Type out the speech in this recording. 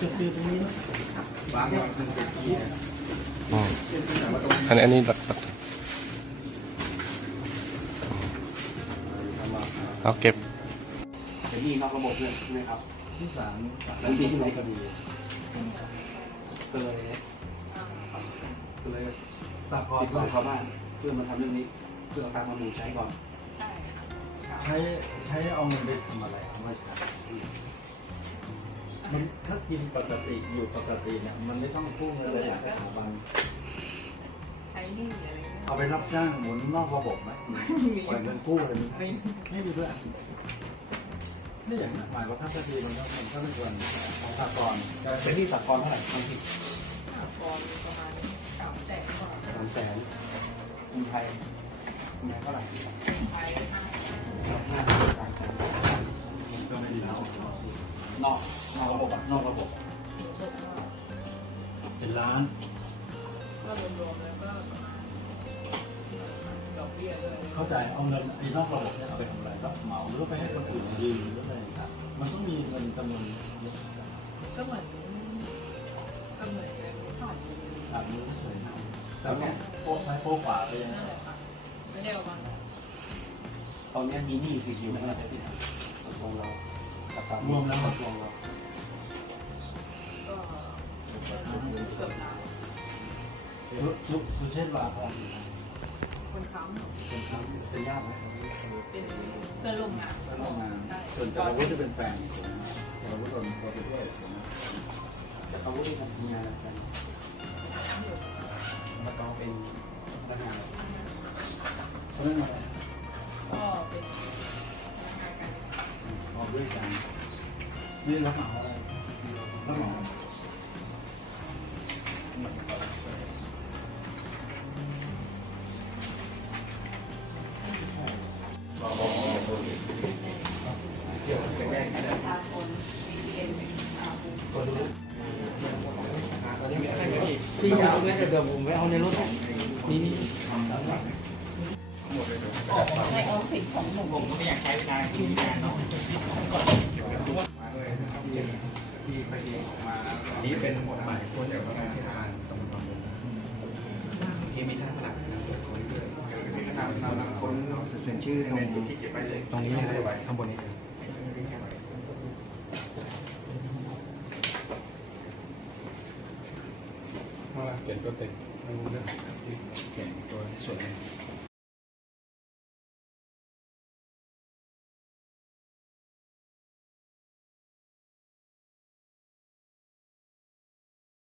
จุดคือตรงนี้บางวันมันเป็นที่อืมอันอันนี้หลักเราเก็บเป็นหนี้นอกระบบด้วยใช่ไหมครับที่สามแล้วที่ที่ไหนก็ดีก็เลยก็เลยสาพรติดต่อเขาบ้านเพื่อมาทำเรื่องนี้เพื่อเอาตังค์มาหมุนใช้ก่อน ใช้ใช้เอาเงินไปทำอะไรเอาไม่ใช่ มันถ้ากินปกติอยู่ปกติเนี่ยมันไม่ต้องกู้เงินเลยอย่างสถาบันใช้หนี้อะไรเงี้ยเอาไปรับจ้างหมุนนอกระบบไหมปล่อยเงินกู้เลยมันไม่ไม่ดีด้วยไม่อย่างนั้นหมายว่าถ้าจะดีมันก็มันก็ไม่ควรของสากลแต่เป็นหนี้สากลเท่าไหร่บางทีสากรประมาณสามแสนกว่าสามแสนกรุงไทยกรุงไทยเท่าไหร่ ไป นอกนอกระบบอะนอกระบบ เป็นล้านก็รวมๆแล้วก็ดอกเบี้ยด้วยเข้าใจเอาเงินไอ้นอกระบบเนี่ยเอาไปทำอะไรรับเหมาหรือไปให้คนอื่นยืมหรืออะไรครับมันต้องมีเงินจำนวนเยอะก็เหมือนก็เหมือนกันผ่านแบบนี้เฉยๆแต่เนี่ยโป๊ะซ้ายโป๊ะขวาไปยังไงนั่นแหละค่ะไม่ได้เอามาตอนนี้มีหนี้สิอยู่เท่าไห ร่ที่ทำตรงเรากับสามรวมแล้วหมดรวมเราก็เกือบล้านซุซุสุเชษฐ์วาพรคนค้ำเป็นครั้งเป็นยากไหมเป็นเพื่อนร่วมงานแล้วก็งานใช่ส่วนจารวุฒิจะเป็นแฟนผมจารวุฒิโดนตัวไปด้วยผมนะแต่เขาไม่ได้ทำงานกันแล้วก็เป็นพนักงานเขาไม่มาก็ นี่รับเหมาอะไรรับเหมาที่ยาวเนี่ยเดิมผมไม่เอาในรถนี่นี่ในออฟฟิศของหนุ่มผมก็ไม่อยากใช้เวลาที่งานเนาะก่อนมาด้วย ที่ไปดีมานี้เป็นหมดหมายคนจากงานเทศบาลตำบลบางมุมที่มีท่านประหลัดนะเปิดคนด้วยทำทำคนเซ็นชื่อตรงที่เก็บไปเลยตรงนี้เลยข้างบนนี้เลยมาเปลี่ยนตัวเต็มเปลี่ยนตัวส่วน